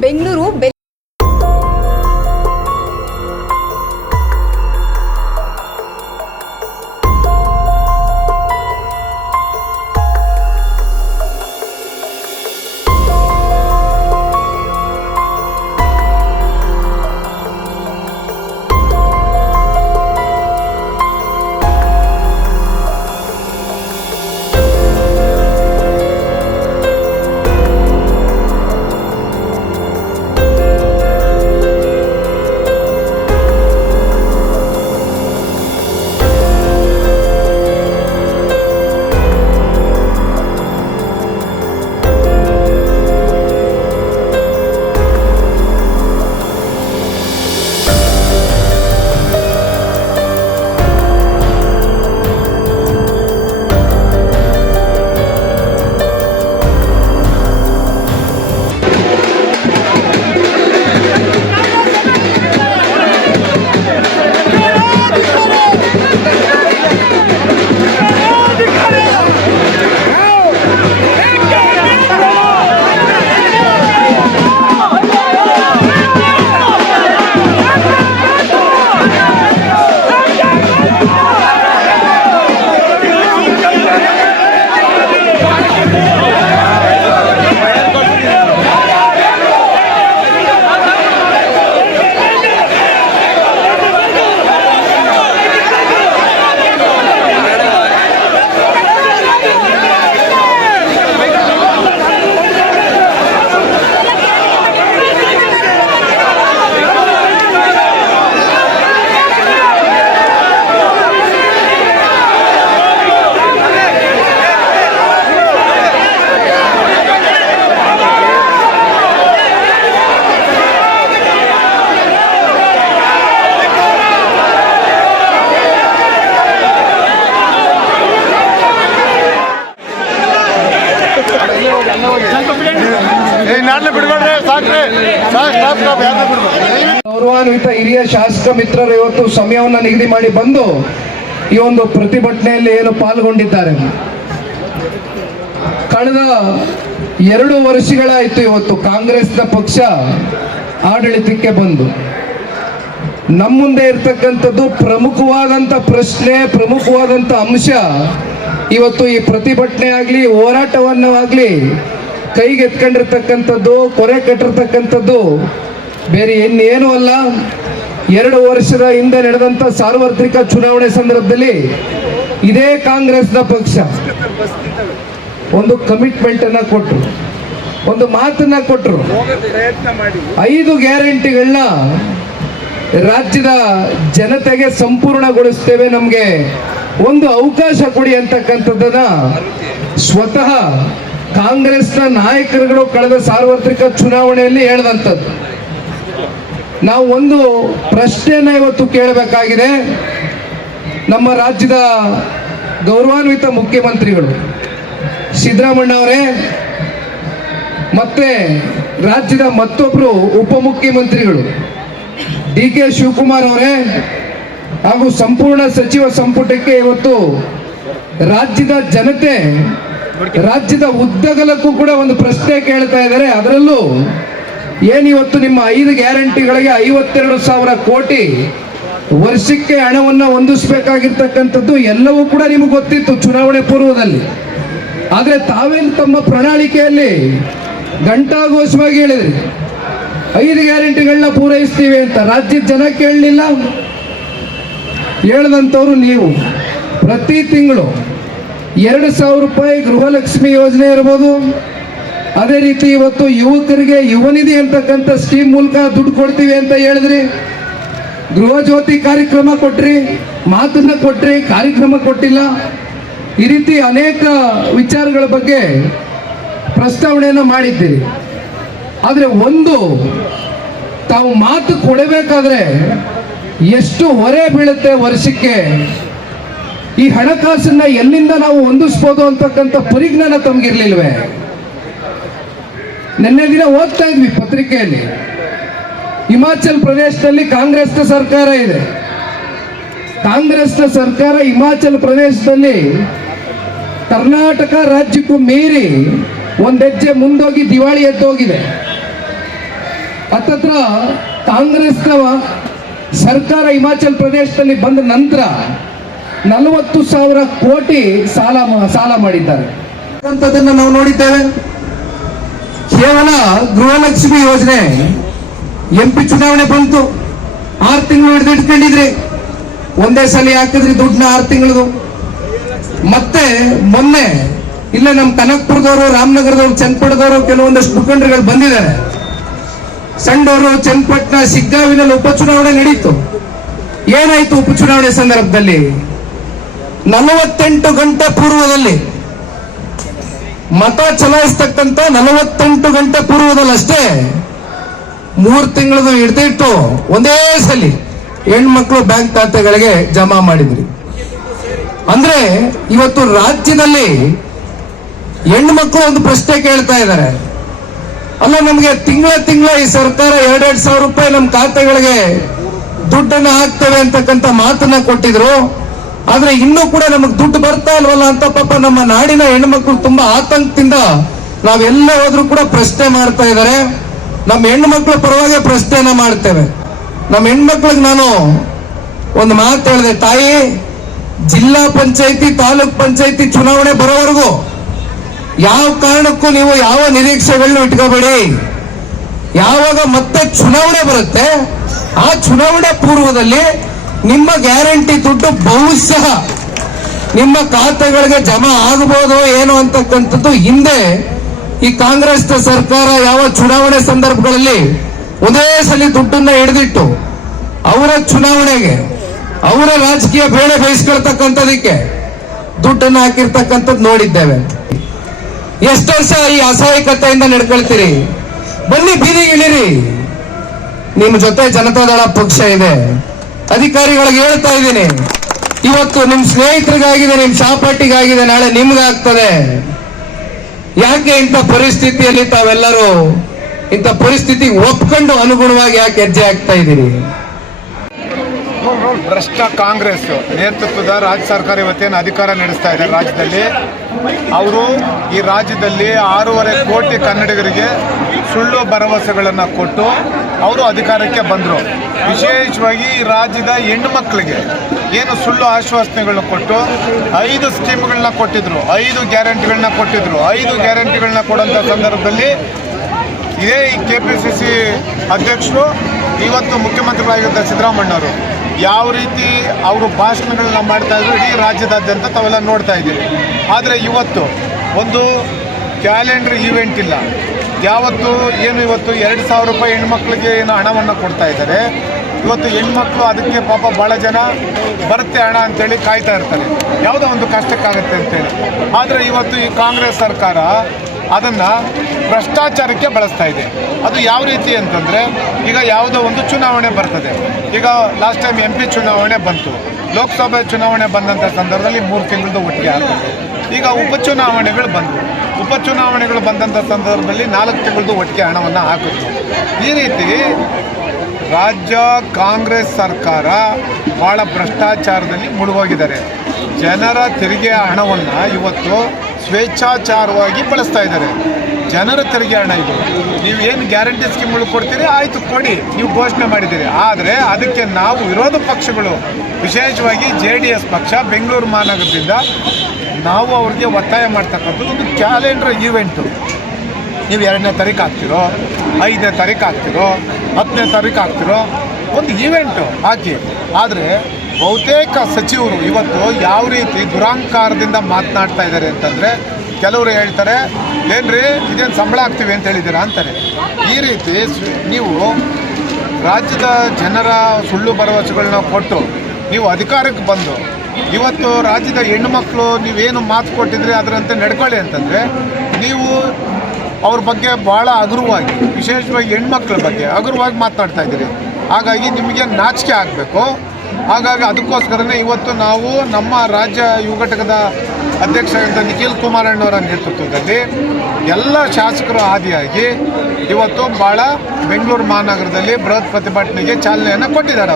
ಬೆಂಗಳೂರು ಗೌರವಾನ್ವಿತ ಹಿರಿಯ ಶಾಸಕ ಮಿತ್ರರು, ಇವತ್ತು ಸಮಯವನ್ನು ನಿಗದಿ ಮಾಡಿ ಬಂದು ಈ ಒಂದು ಪ್ರತಿಭಟನೆಯಲ್ಲಿ ಏನು ಪಾಲ್ಗೊಂಡಿದ್ದಾರೆ. ಕಳೆದ ಎರಡು ವರ್ಷಗಳಾಯಿತು ಇವತ್ತು ಕಾಂಗ್ರೆಸ್ನ ಪಕ್ಷ ಆಡಳಿತಕ್ಕೆ ಬಂದು. ನಮ್ಮ ಮುಂದೆ ಇರ್ತಕ್ಕಂಥದ್ದು ಪ್ರಮುಖವಾದಂಥ ಪ್ರಶ್ನೆ, ಪ್ರಮುಖವಾದಂಥ ಅಂಶ, ಇವತ್ತು ಈ ಪ್ರತಿಭಟನೆ ಆಗಲಿ, ಹೋರಾಟವನ್ನು ಆಗಲಿ ಕೈಗೆತ್ಕೊಂಡಿರ್ತಕ್ಕಂಥದ್ದು, ಕೊರೆ ಕಟ್ಟಿರ್ತಕ್ಕಂಥದ್ದು, ಬೇರೆ ಇನ್ನೇನು ಅಲ್ಲ. ಎರಡು ವರ್ಷದ ಹಿಂದೆ ನಡೆದಂಥ ಸಾರ್ವತ್ರಿಕ ಚುನಾವಣೆ ಸಂದರ್ಭದಲ್ಲಿ ಇದೇ ಕಾಂಗ್ರೆಸ್ನ ಪಕ್ಷ ಒಂದು ಕಮಿಟ್ಮೆಂಟ್ ಅನ್ನ ಕೊಟ್ಟರು ಒಂದು ಮಾತನ್ನ ಕೊಟ್ಟರು ಐದು ಗ್ಯಾರಂಟಿಗಳನ್ನ ರಾಜ್ಯದ ಜನತೆಗೆ ಸಂಪೂರ್ಣಗೊಳಿಸ್ತೇವೆ, ನಮಗೆ ಒಂದು ಅವಕಾಶ ಕೊಡಿ ಅಂತಕ್ಕಂಥದ್ದನ್ನ ಸ್ವತಃ ಕಾಂಗ್ರೆಸ್ನ ನಾಯಕರುಗಳು ಕಳೆದ ಸಾರ್ವತ್ರಿಕ ಚುನಾವಣೆಯಲ್ಲಿ ಹೇಳ್ದಂಥದ್ದು. ನಾವು ಒಂದು ಪ್ರಶ್ನೆಯನ್ನ ಇವತ್ತು ಕೇಳಬೇಕಾಗಿದೆ. ನಮ್ಮ ರಾಜ್ಯದ ಗೌರವಾನ್ವಿತ ಮುಖ್ಯಮಂತ್ರಿಗಳು ಸಿದ್ದರಾಮಣ್ಣ ಅವರೇ, ಮತ್ತೆ ರಾಜ್ಯದ ಮತ್ತೊಬ್ಬರು ಉಪಮುಖ್ಯಮಂತ್ರಿಗಳು ಡಿ ಕೆ ಶಿವಕುಮಾರ್ ಅವರೇ, ಹಾಗೂ ಸಂಪೂರ್ಣ ಸಚಿವ ಸಂಪುಟಕ್ಕೆ ಇವತ್ತು ರಾಜ್ಯದ ಜನತೆ ರಾಜ್ಯದ ಉದ್ದಗಲಕ್ಕೂ ಕೂಡ ಒಂದು ಪ್ರಶ್ನೆ ಕೇಳ್ತಾ ಇದ್ದಾರೆ. ಅದರಲ್ಲೂ ಏನಿವತ್ತು ನಿಮ್ಮ ಐದು ಗ್ಯಾರಂಟಿಗಳಿಗೆ ಐವತ್ತೆರಡು ಸಾವಿರ ಕೋಟಿ ವರ್ಷಕ್ಕೆ ಹಣವನ್ನು ಹೊಂದಿಸಬೇಕಾಗಿರ್ತಕ್ಕಂಥದ್ದು ಎಲ್ಲವೂ ಕೂಡ ನಿಮಗೆ ಗೊತ್ತಿತ್ತು ಚುನಾವಣೆ ಪೂರ್ವದಲ್ಲಿ. ಆದರೆ ತಾವೇನು ತಮ್ಮ ಪ್ರಣಾಳಿಕೆಯಲ್ಲಿ ಘಂಟಾಘೋಷವಾಗಿ ಹೇಳಿದ್ರಿ. ಐದು ಗ್ಯಾರಂಟಿಗಳನ್ನ ಪೂರೈಸ್ತೀವಿ ಅಂತ. ರಾಜ್ಯದ ಜನ ಕೇಳಲಿಲ್ಲ. ಹೇಳ್ದಂಥವ್ರು ನೀವು. ಪ್ರತಿ ತಿಂಗಳು ಎರಡು ಸಾವಿರ ರೂಪಾಯಿ ಗೃಹಲಕ್ಷ್ಮಿ ಯೋಜನೆ ಇರ್ಬೋದು. ಅದೇ ರೀತಿ ಇವತ್ತು ಯುವಕರಿಗೆ ಯುವನಿಧಿ ಅಂತಕ್ಕಂಥ ಸ್ಕೀಮ್ ಮೂಲಕ ದುಡ್ಡು ಕೊಡ್ತೀವಿ ಅಂತ ಹೇಳಿದ್ರಿ. ಗೃಹ ಜ್ಯೋತಿ ಕಾರ್ಯಕ್ರಮ ಕೊಟ್ರಿ, ಮಾತನ್ನ ಕೊಟ್ರಿ, ಕಾರ್ಯಕ್ರಮ ಕೊಟ್ಟಿಲ್ಲ. ಈ ರೀತಿ ಅನೇಕ ವಿಚಾರಗಳ ಬಗ್ಗೆ ಪ್ರಸ್ತಾವನೆಯನ್ನು ಮಾಡಿದ್ದೀರಿ. ಆದರೆ ಒಂದು, ತಾವು ಮಾತು ಕೊಡಬೇಕಾದ್ರೆ ಎಷ್ಟು ಹೊರೆ ಬೀಳುತ್ತೆ ವರ್ಷಕ್ಕೆ ಈ ಹಣಕಾಸನ್ನ ಎಲ್ಲಿಂದ ನಾವು ಹೊಂದಿಸ್ಬೋದು ಅಂತಕ್ಕಂಥ ಪರಿಜ್ಞಾನ ತಮಗಿರ್ಲಿಲ್ವೇ? ನಿನ್ನೆ ದಿನ ಓದ್ತಾ ಇದ್ವಿ ಪತ್ರಿಕೆಯಲ್ಲಿ. ಹಿಮಾಚಲ್ ಪ್ರದೇಶದಲ್ಲಿ ಕಾಂಗ್ರೆಸ್ನ ಸರ್ಕಾರ ಇದೆ. ಕಾಂಗ್ರೆಸ್ನ ಸರ್ಕಾರ ಹಿಮಾಚಲ್ ಪ್ರದೇಶದಲ್ಲಿ ಕರ್ನಾಟಕ ರಾಜ್ಯಕ್ಕೂ ಮೀರಿ ಒಂದ್ ಹೆಜ್ಜೆ ಮುಂದೋಗಿ ದಿವಾಳಿ ಎದ್ದೋಗಿದೆ. ಹತ್ತತ್ರ ಕಾಂಗ್ರೆಸ್ನ ಸರ್ಕಾರ ಹಿಮಾಚಲ್ ಪ್ರದೇಶದಲ್ಲಿ ಬಂದ ನಂತರ ನಲವತ್ತು ಸಾವಿರ ಕೋಟಿ ಸಾಲ ಸಾಲ ಮಾಡಿದ್ದಾರೆ. ನಾವು ನೋಡಿದ್ದೇವೆ. ಕೇವಲ ಗೃಹಲಕ್ಷ್ಮಿ ಯೋಜನೆ ಎಂ ಪಿ ಚುನಾವಣೆ ಬಂತು. ಆರು ತಿಂಗಳು ಹಿಡಿದು ಇಟ್ಕೊಂಡಿದ್ರಿ. ಒಂದೇ ಸಲ ಹಾಕಿದ್ರಿ ದುಡ್ಡನ್ನ ಆರು ತಿಂಗಳದು. ಮತ್ತೆ ಮೊನ್ನೆ ಇಲ್ಲ ನಮ್ಮ ಕನಕ್ಪುರದವರು, ರಾಮನಗರದವರು, ಚನ್ನಪಟ್ಟದವರು ಕೆಲವೊಂದಷ್ಟು ಮುಖಂಡರುಗಳು ಬಂದಿದ್ದಾರೆ. ಸಂಡೂರು, ಚನ್ನಪಟ್ಟಣ, ಸಿಗ್ಗಾವಿನಲ್ಲಿ ಉಪಚುನಾವಣೆ ನಡೀತು. ಏನಾಯ್ತು ಉಪಚುನಾವಣೆ ಸಂದರ್ಭದಲ್ಲಿ? ನಲವತ್ತೆಂಟು ಗಂಟೆ ಪೂರ್ವದಲ್ಲಿ ಮತ ಚಲಾಯಿಸ್ತಕ್ಕಂತ ನಲವತ್ತೆಂಟು ಗಂಟೆ ಪೂರ್ವದಲ್ಲಿ ಅಷ್ಟೇ ಮೂರು ತಿಂಗಳದು ಹಿಡ್ದಿಟ್ಟು ಒಂದೇ ಸಲಿ ಹೆಣ್ಮಕ್ಳು ಬ್ಯಾಂಕ್ ಖಾತೆಗಳಿಗೆ ಜಮಾ ಮಾಡಿದ್ರಿ. ಅಂದ್ರೆ ಇವತ್ತು ರಾಜ್ಯದಲ್ಲಿ ಹೆಣ್ಮಕ್ಳು ಒಂದು ಪ್ರಶ್ನೆ ಕೇಳ್ತಾ ಇದ್ದಾರೆ. ಅಲ್ಲ, ನಮಗೆ ತಿಂಗಳ ತಿಂಗಳ ಈ ಸರ್ಕಾರ ಎರಡೆರಡು ಸಾವಿರ ರೂಪಾಯಿ ನಮ್ಮ ಖಾತೆಗಳಿಗೆ ದುಡ್ಡನ್ನ ಹಾಕ್ತೇವೆ ಅಂತಕ್ಕಂಥ ಮಾತನ್ನ ಕೊಟ್ಟಿದ್ರು. ಆದ್ರೆ ಇನ್ನೂ ಕೂಡ ನಮಗೆ ದುಡ್ಡು ಬರ್ತಾ ಇಲ್ವಲ್ಲ ಅಂತ ಪಾಪ ನಮ್ಮ ನಾಡಿನ ಹೆಣ್ಮಕ್ಳು ತುಂಬಾ ಆತಂಕದಿಂದ ನಾವೆಲ್ಲ ಹೋದ್ರೂ ಕೂಡ ಪ್ರಶ್ನೆ ಮಾಡ್ತಾ ಇದ್ದಾರೆ ನಮ್ಮ ಹೆಣ್ಮಕ್ಳ ಪರವಾಗಿ ಪ್ರಶ್ನೆಯನ್ನ ಮಾಡ್ತೇವೆ. ನಮ್ಮ ಹೆಣ್ಮಕ್ಳಿಗೆ ನಾನು ಒಂದು ಮಾತು ಹೇಳಿದೆ, ತಾಯಿ, ಜಿಲ್ಲಾ ಪಂಚಾಯತಿ, ತಾಲೂಕ್ ಪಂಚಾಯತಿ ಚುನಾವಣೆ ಬರೋವರೆಗೂ ಯಾವ ಕಾರಣಕ್ಕೂ ನೀವು ಯಾವ ನಿರೀಕ್ಷೆಗಳನ್ನ ಇಟ್ಕೋಬೇಡಿ. ಯಾವಾಗ ಮತ್ತೆ ಚುನಾವಣೆ ಬರುತ್ತೆ, ಆ ಚುನಾವಣೆ ಪೂರ್ವದಲ್ಲಿ ನಿಮ್ಮ ಗ್ಯಾರಂಟಿ ದುಡ್ಡು ಬಹುಶಃ ನಿಮ್ಮ ಖಾತೆಗಳಿಗೆ ಜಮಾ ಆಗಬಹುದು ಏನು ಅಂತಕ್ಕಂಥದ್ದು ಹಿಂದೆ ಈ ಕಾಂಗ್ರೆಸ್ ಸರ್ಕಾರ ಯಾವ ಚುನಾವಣೆ ಸಂದರ್ಭಗಳಲ್ಲಿ ಒಂದೇ ಸಲ ದುಡ್ಡನ್ನ ಹಿಡಿದಿಟ್ಟು ಅವರ ಚುನಾವಣೆಗೆ, ಅವರ ರಾಜಕೀಯ ಬೇಳೆ ಬಯಸ್ಕೊಳ್ತಕ್ಕಂಥದಕ್ಕೆ ದುಡ್ಡನ್ನ ಹಾಕಿರ್ತಕ್ಕಂಥದ್ದು ನೋಡಿದ್ದೇವೆ. ಎಷ್ಟು ವರ್ಷ ಈ ಅಸಹಾಯಕತೆಯಿಂದ ನಡ್ಕೊಳ್ತೀರಿ? ಬನ್ನಿ ಬೀದಿಗೆ ಇಳಿರಿ ನಿಮ್ಮ ಜೊತೆ ಜನತಾದಳ ಪಕ್ಷ ಇದೆ. ಅಧಿಕಾರಿಗಳಿಗೆ ಹೇಳ್ತಾ ಇದ್ದೀನಿ. ಇವತ್ತು ನಿಮ್ ಸ್ನೇಹಿತರಿಗಾಗಿದೆ, ನಿಮ್ ಸಹಪಾಠಿಗಾಗಿದೆ, ನಾಳೆ ನಿಮ್ಗಾಗ್ತದೆ. ಯಾಕೆ ಇಂಥ ಪರಿಸ್ಥಿತಿಯಲ್ಲಿ ತಾವೆಲ್ಲರೂ ಇಂಥ ಪರಿಸ್ಥಿತಿಗೆ ಒಪ್ಕೊಂಡು ಅನುಗುಣವಾಗಿ ಯಾಕೆ ಹೆಜ್ಜೆ ಆಗ್ತಾ ಇದ್ದೀರಿ? ಭ್ರಷ್ಟ ಕಾಂಗ್ರೆಸ್ ನೇತೃತ್ವದ ರಾಜ್ಯ ಸರ್ಕಾರ ಇವತ್ತೇನು ಅಧಿಕಾರ ನಡೆಸ್ತಾ ಇದೆ ರಾಜ್ಯದಲ್ಲಿ. ಅವರು ಈ ರಾಜ್ಯದಲ್ಲಿ ಆರೂವರೆ ಕೋಟಿ ಕನ್ನಡಿಗರಿಗೆ ಸುಳ್ಳು ಭರವಸೆಗಳನ್ನು ಕೊಟ್ಟು ಅವರು ಅಧಿಕಾರಕ್ಕೆ ಬಂದರು. ವಿಶೇಷವಾಗಿ ರಾಜ್ಯದ ಹೆಣ್ಣು ಮಕ್ಕಳಿಗೆ ಏನು ಸುಳ್ಳು ಆಶ್ವಾಸನೆಗಳನ್ನ ಕೊಟ್ಟು ಐದು ಸ್ಕೀಮ್ಗಳನ್ನ ಕೊಟ್ಟಿದ್ರು, ಐದು ಗ್ಯಾರಂಟಿಗಳನ್ನ ಕೊಟ್ಟಿದ್ರು, ಐದು ಗ್ಯಾರಂಟಿಗಳನ್ನ ಕೊಡೋಂಥ ಸಂದರ್ಭದಲ್ಲಿ ಇದೇ ಈ ಕೆ ಪಿ ಸಿ ಸಿ ಅಧ್ಯಕ್ಷರು, ಇವತ್ತು ಮುಖ್ಯಮಂತ್ರಿಗಳಾಗಿದ್ದ ಸಿದ್ದರಾಮಣ್ಣವರು ಯಾವ ರೀತಿ ಅವರು ಭಾಷಣಗಳನ್ನ ಮಾಡ್ತಾ ಇದ್ರು ಇಡೀ ರಾಜ್ಯದಾದ್ಯಂತ ತಾವೆಲ್ಲ ನೋಡ್ತಾ ಇದ್ದೀವಿ ಆದರೆ ಇವತ್ತು ಒಂದು ಕ್ಯಾಲೆಂಡರ್ ಈವೆಂಟ್ ಇಲ್ಲ. ಯಾವತ್ತು ಏನು ಇವತ್ತು ಎರಡು ಸಾವಿರ ರೂಪಾಯಿ ಹೆಣ್ಮಕ್ಳಿಗೆ ಏನು ಹಣವನ್ನು ಕೊಡ್ತಾ ಇದ್ದಾರೆ. ಇವತ್ತು ಹೆಣ್ಮಕ್ಳು ಅದಕ್ಕೆ ಪಾಪ ಭಾಳ ಜನ ಬರುತ್ತೆ ಹಣ ಅಂತೇಳಿ ಕಾಯ್ತಾ ಇರ್ತಾರೆ. ಯಾವುದೋ ಒಂದು ಕಷ್ಟಕ್ಕಾಗುತ್ತೆ ಅಂತೇಳಿ. ಆದರೆ ಇವತ್ತು ಈ ಕಾಂಗ್ರೆಸ್ ಸರ್ಕಾರ ಅದನ್ನು ಭ್ರಷ್ಟಾಚಾರಕ್ಕೆ ಬಳಸ್ತಾ ಇದೆ. ಅದು ಯಾವ ರೀತಿ ಅಂತಂದರೆ ಈಗ ಯಾವುದೋ ಒಂದು ಚುನಾವಣೆ ಬರ್ತದೆ. ಈಗ ಲಾಸ್ಟ್ ಟೈಮ್ ಎಂ ಪಿ ಚುನಾವಣೆ ಬಂತು. ಲೋಕಸಭೆ ಚುನಾವಣೆ ಬಂದಂಥ ಸಂದರ್ಭದಲ್ಲಿ ಮೂರು ತಿಂಗಳದ್ದು ಒಟ್ಟಿಗೆ ಆಗ್ತದೆ. ಈಗ ಉಪಚುನಾವಣೆಗಳು ಬಂದವು. ಉಪಚುನಾವಣೆಗಳು ಬಂದಂಥ ಸಂದರ್ಭದಲ್ಲಿ ನಾಲ್ಕು ತಿಂಗಳದ್ದು ಒಟ್ಟಿಗೆ ಹಣವನ್ನು ಹಾಕಿದ್ರು ಈ ರೀತಿ ರಾಜ್ಯ ಕಾಂಗ್ರೆಸ್ ಸರ್ಕಾರ ಭಾಳ ಭ್ರಷ್ಟಾಚಾರದಲ್ಲಿ ಮುಳುಗೋಗಿದ್ದಾರೆ. ಜನರ ತೆರಿಗೆ ಹಣವನ್ನು ಇವತ್ತು ಸ್ವೇಚ್ಛಾಚಾರವಾಗಿ ಬಳಸ್ತಾ ಇದ್ದಾರೆ. ಜನರ ತೆರಿಗೆ ಹಣ ಇದು. ನೀವು ಏನು ಗ್ಯಾರಂಟಿ ಸ್ಕೀಮ್ಗಳು ಕೊಡ್ತೀರಿ? ಆಯಿತು, ಕೊಡಿ. ನೀವು ಘೋಷಣೆ ಮಾಡಿದ್ದೀರಿ. ಆದರೆ ಅದಕ್ಕೆ ನಾವು ವಿರೋಧ ಪಕ್ಷಗಳು, ವಿಶೇಷವಾಗಿ ಜೆ ಪಕ್ಷ, ಬೆಂಗಳೂರು ಮಹಾನಗರದಿಂದ ನಾವು ಅವ್ರಿಗೆ ಒತ್ತಾಯ ಮಾಡ್ತಕ್ಕಂಥದ್ದು ಒಂದು ಕ್ಯಾಲೆಂಡರ್ ಈವೆಂಟು ನೀವು ಎರಡನೇ ತಾರೀಕು ಹಾಕ್ತಿರೋ, ಐದನೇ ತಾರೀಕು ಹಾಕ್ತಿರೋ, ಹತ್ತನೇ ತಾರೀಕು ಹಾಕ್ತಿರೋ ಒಂದು ಈವೆಂಟು ಹಾಕಿ ಆದರೆ ಬಹುತೇಕ ಸಚಿವರು ಇವತ್ತು ಯಾವ ರೀತಿ ದುರಾಂಕಾರದಿಂದ ಮಾತನಾಡ್ತಾ ಇದ್ದಾರೆ ಅಂತಂದರೆ ಕೆಲವರು ಹೇಳ್ತಾರೆ, ಏನ್ರಿ, ಇದೇನು ಸಂಬಳ ಆಗ್ತೀವಿ ಅಂತ ಹೇಳಿದ್ದೀರಾ? ಅಂತಾರೆ. ಈ ರೀತಿ ನೀವು ರಾಜ್ಯದ ಜನರ ಸುಳ್ಳು ಭರವಸೆಗಳನ್ನ ಕೊಟ್ಟು ನೀವು ಅಧಿಕಾರಕ್ಕೆ ಬಂದು ಇವತ್ತು ರಾಜ್ಯದ ಹೆಣ್ಣುಮಕ್ಕಳು ನೀವೇನು ಮಾತು ಕೊಟ್ಟಿದ್ರಿ ಅದರಂತೆ ನಡ್ಕೊಳ್ಳಿ ಅಂತಂದರೆ, ನೀವು ಅವ್ರ ಬಗ್ಗೆ ಭಾಳ ಹಗುರವಾಗಿ, ವಿಶೇಷವಾಗಿ ಹೆಣ್ಮಕ್ಳ ಬಗ್ಗೆ ಹಗುರವಾಗಿ ಮಾತಾಡ್ತಾ ಇದ್ದೀರಿ. ಹಾಗಾಗಿ ನಿಮಗೆ ನಾಚಿಕೆ ಆಗಬೇಕು. ಹಾಗಾಗಿ ಅದಕ್ಕೋಸ್ಕರನೇ ಇವತ್ತು ನಾವು ನಮ್ಮ ರಾಜ್ಯ ಯುವ ಘಟಕದ ಅಧ್ಯಕ್ಷರಾದಂಥ ನಿಖಿಲ್ ಕುಮಾರಣ್ಣವರ ನೇತೃತ್ವದಲ್ಲಿ ಎಲ್ಲ ಶಾಸಕರು ಆದಿಯಾಗಿ ಇವತ್ತು ಭಾಳ ಬೆಂಗಳೂರು ಮಹಾನಗರದಲ್ಲಿ ಬೃಹತ್ ಪ್ರತಿಭಟನೆಗೆ ಚಾಲನೆಯನ್ನು ಕೊಟ್ಟಿದ್ದಾರೆ.